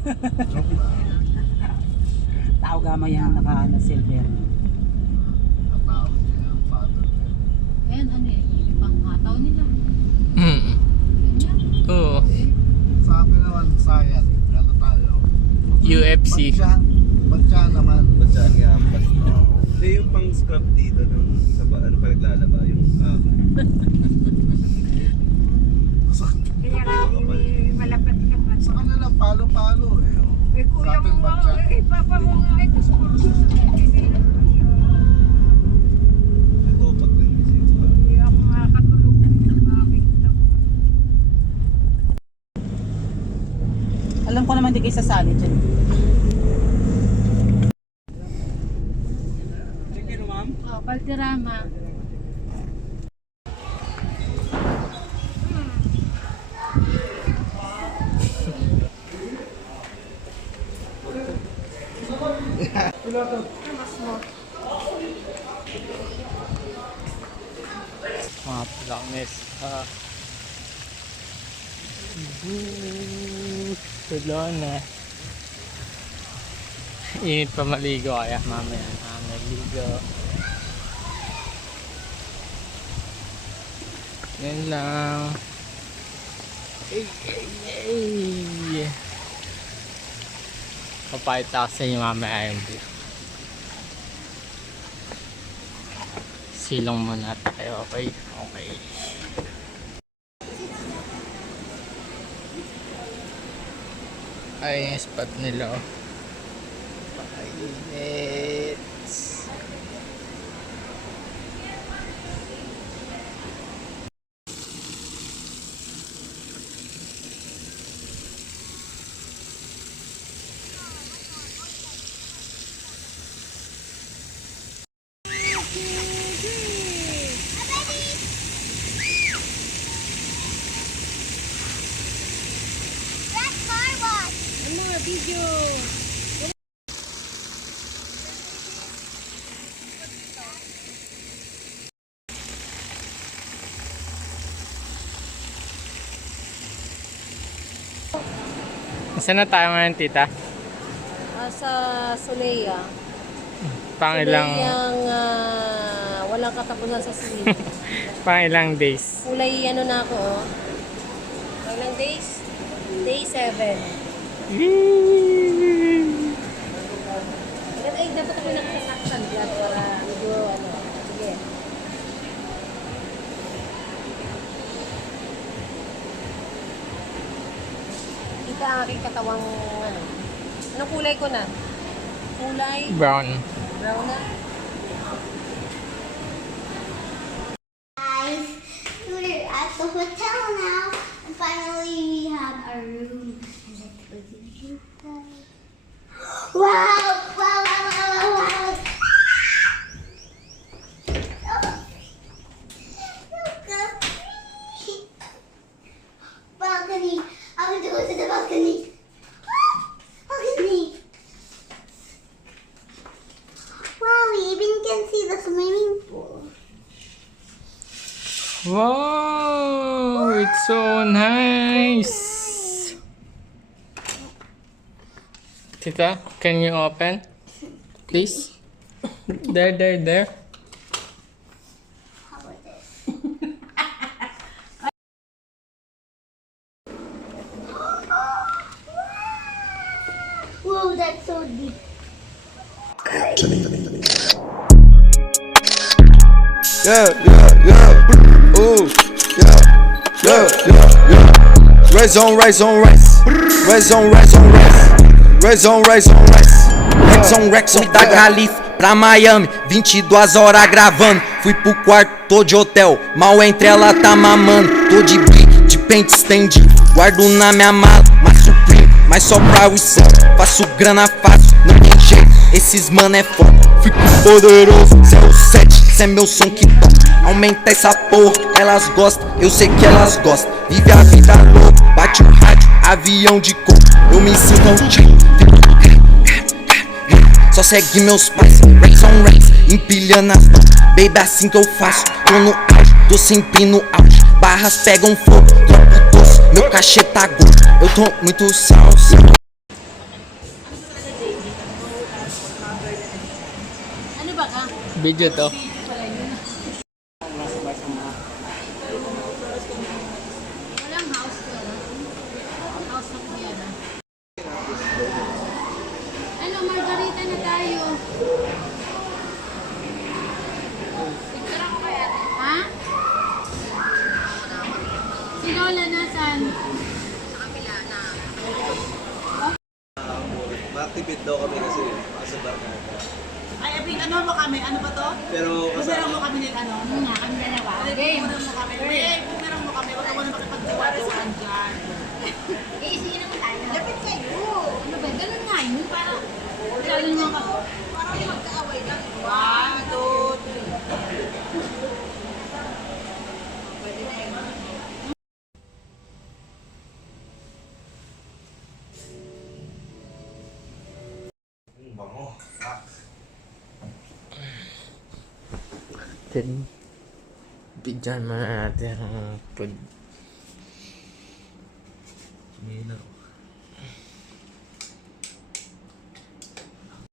Joke lang. Tao gamay yan naka silver. Natawag niya yung pattern niya. Ayan, ano eh, yung panghataw nila. Hmm. Ganyan. Oo. Eh, Sa akin naman, sayang. Ano tayo? UFC. Batya naman. Batsaan nga ang pas. Hindi yung pang scrap dito ng sa ano pa naglalaba yung Kaya nga yung malapit na pa. Sa kanila, palo-palo eh. Oh. Eh kuya Sa atin, mo nga, batya. eh papa mo nga, ito sa kurso. ito pag rin kasi sa Hindi ako makakatulog. Makakita ko. Alam ko naman di kayo sasali dyan. oh, Valderrama. Mga planes. Tulo na. Init pa maligo kaya mamaya maligo. Yan lang. Ay. Papakita ko sa inyo mamaya yung view. Silong muna tayo. Okay. Ay, yung spot nila. Painit. Ano, video. Saan na tayo ngayon, tita? Sa Solea. Pangilang Walang katapusan sa swimming. pangilang days. Kulay ano na ako, oh. Ilang days? Day 7. Ay, dapat ako nakasaksan vlog para medyo ano. Sige. Kita ang aking katawang ano. Anong kulay ko na? Kulay Brown. brown na? Guys, we're at the hotel now, and finally we have our room. Wow! Wow! Wow! Wow! Wow! Balcony. I want to go to the balcony. Balcony. Wow, we even can see the swimming pool. Wow, it's so nice. Tita, can you open? Please. There. How about this? Whoa, that's so deep. Yeah. Ooh, yeah. Rise on. Rise on. Rexon da Calife pra Miami, 22 horas gravando. Fui pro quarto, tô de hotel, mal entre ela tá mamando. Tô de brick, de pente estendido, guardo na minha mala, mas Supreme, mas só pra o faço grana fácil, não tem jeito, esses mano é foda. Fico poderoso, 07, cê é meu som que toca. Aumenta essa porra, elas gostam, eu sei que elas gostam. Vive a vida louca, bate o rádio, avião de coco. Eu me sinto um tipo, só segue meus pais, Rex on Rex, empilhando as mãos. Baby, assim que eu faço, tô no auge, tô sempre no auge. Barras pegam fogo, troco doce, meu cachê tá gordo, eu tô muito salsa. Video to. Walang house ko. House na kuya na. Ano, margarita na tayo. Picture ako kaya. Ha? Si Lola nasan? Sa kabila na. Ma-activate daw kami kasi sa Barnada. Ay, Abing, ano mo kami? Ano ba to? Pero Pumirang mo kami ng ano? Nga, kami dalawa. Game. Pumirang mo kami. Pumirang mo kami. Huwag ka muna makipagtiwala sa andyan. Iisiin naman tayo. Dapat kayo. Ano ba? Ganun nga yun. Para lalo naman ka. Parang magkaaway lang. 1, 2, 3. bango. Ah. Then, bigyan mo natin ang food. May na.